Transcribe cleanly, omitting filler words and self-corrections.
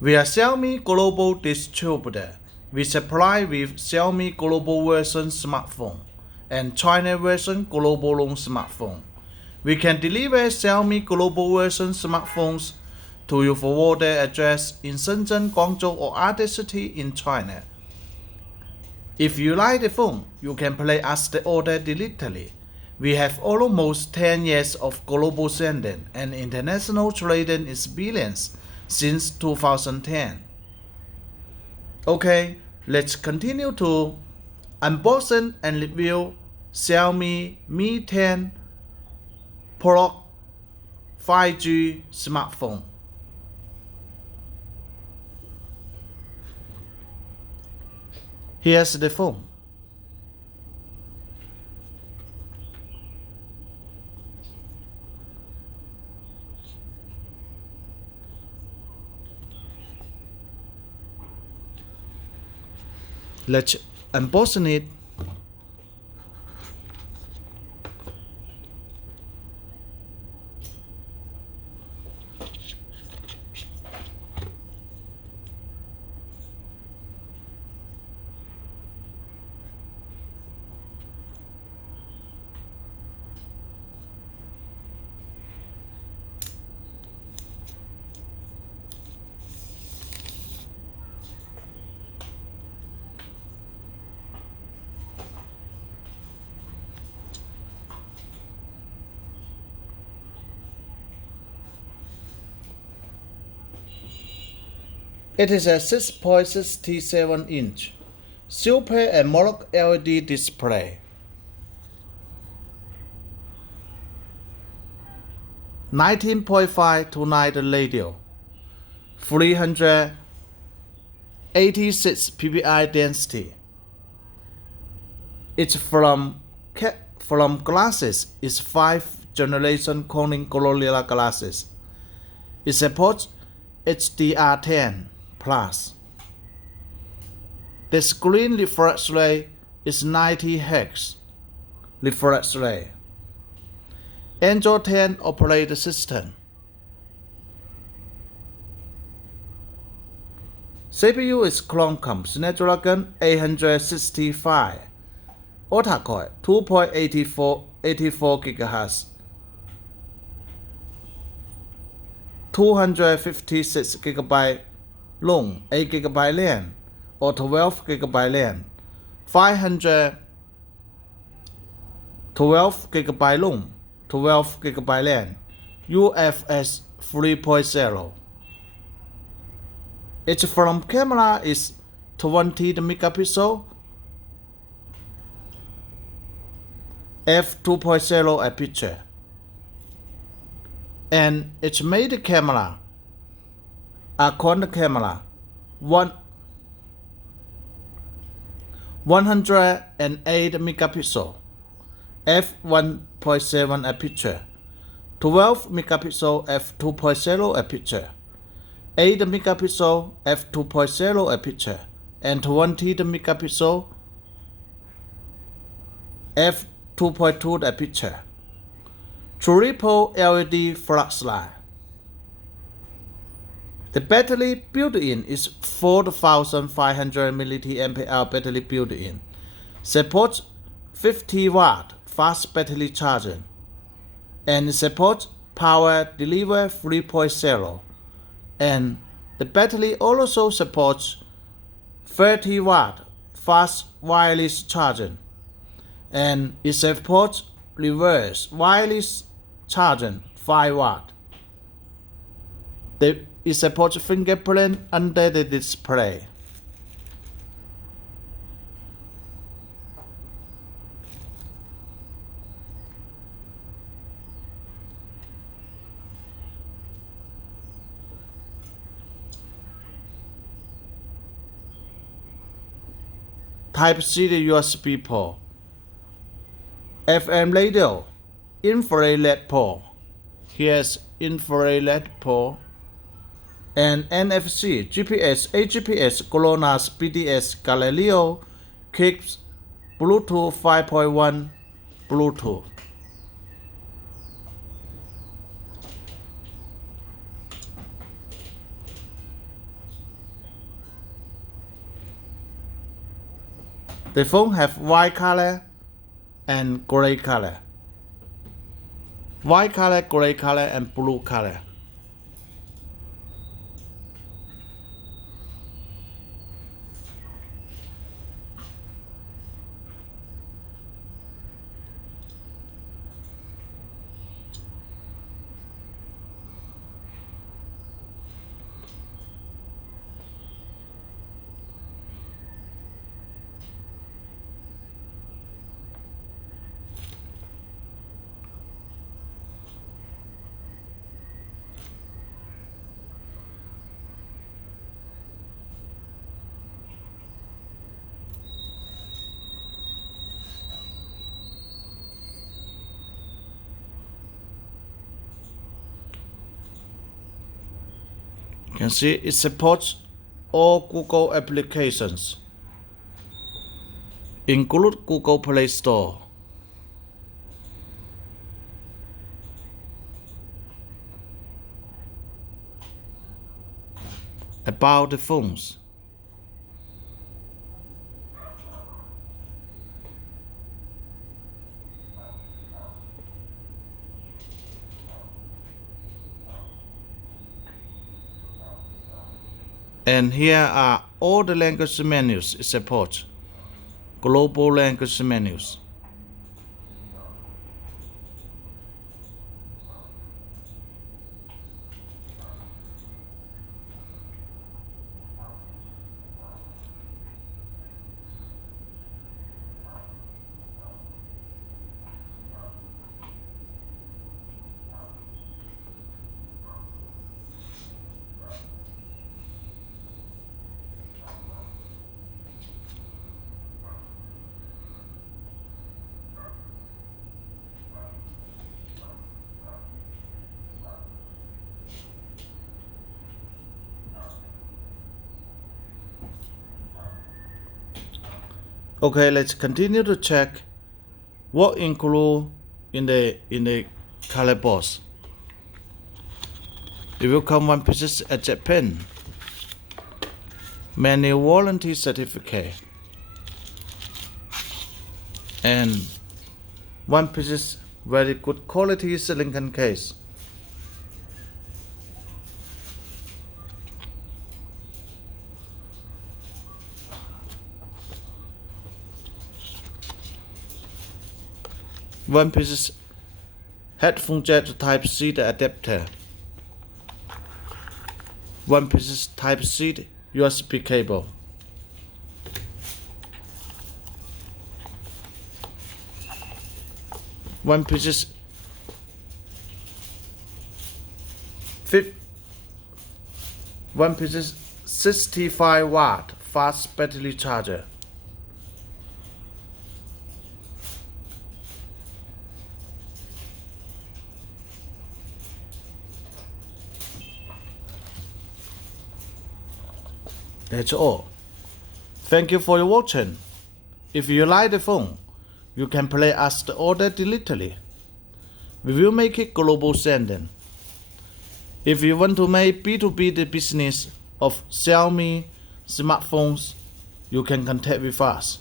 We are Xiaomi Global Distributor. We supply with Xiaomi Global Version smartphone and China version Global Long smartphone. We can deliver Xiaomi Global Version smartphones to your forwarder address in Shenzhen, Guangzhou, or other city in China. If you like the phone, you can place us the order directly. We have almost 10 years of global sending and international trading experience since 2010. Okay, let's continue to unboxing and review Xiaomi Mi 10 Pro 5G smartphone. Here's the phone. Let's unbox it. It is a 6.67-inch Super AMOLED LED display. 19.5 to 9 radio, 386 ppi density. It's from glasses is 5th generation Corning Gorilla glasses. It supports HDR10 plus. The screen refresh rate is 90 Hz refresh rate. Android 10 operating system. CPU is Qualcomm Snapdragon 865 octa-core 2.84 GHz, 256 GB long, 8 GB RAM, or 12 GB RAM, 512 GB long, 12 GB RAM, UFS 3.0. Its front camera is 20 megapixel, f2.0 aperture, and its main camera, a corner camera, 108 megapixel, f1.7 aperture, 12 megapixel f2.0 aperture, 8 megapixel f2.0 aperture, and 20 megapixel f2.2 aperture. Triple LED flashlight. The battery built-in is 4,500 mAh battery built-in. Supports 50 watt fast battery charging and supports power delivery 3.0. And the battery also supports 30 watt fast wireless charging, and it supports reverse wireless charging 5 watt. It supports fingerprint under the display. Type-C USB port, FM radio, infrared port. Here's infrared port, and NFC, GPS, AGPS, GLONASS, BDS, Galileo, KICS, Bluetooth 5.1, Bluetooth. The phone have white color and gray color. White color, gray color, and blue color. You can see it supports all Google applications, include Google Play Store. About the phones. And here are all the language menus it supports. Global language menus. Okay, let's continue to check what include in the color box. It will come one piece eject pen, manual warranty certificate, and one piece very good quality silicone case. One piece headphone jack to Type-C adapter. One piece Type-C USB cable. One piece 65-watt fast battery charger. That's all. Thank you for your watching. If you like the phone, you can place us the order directly. We will make it global sending. If you want to make B2B the business of Xiaomi smartphones, you can contact with us.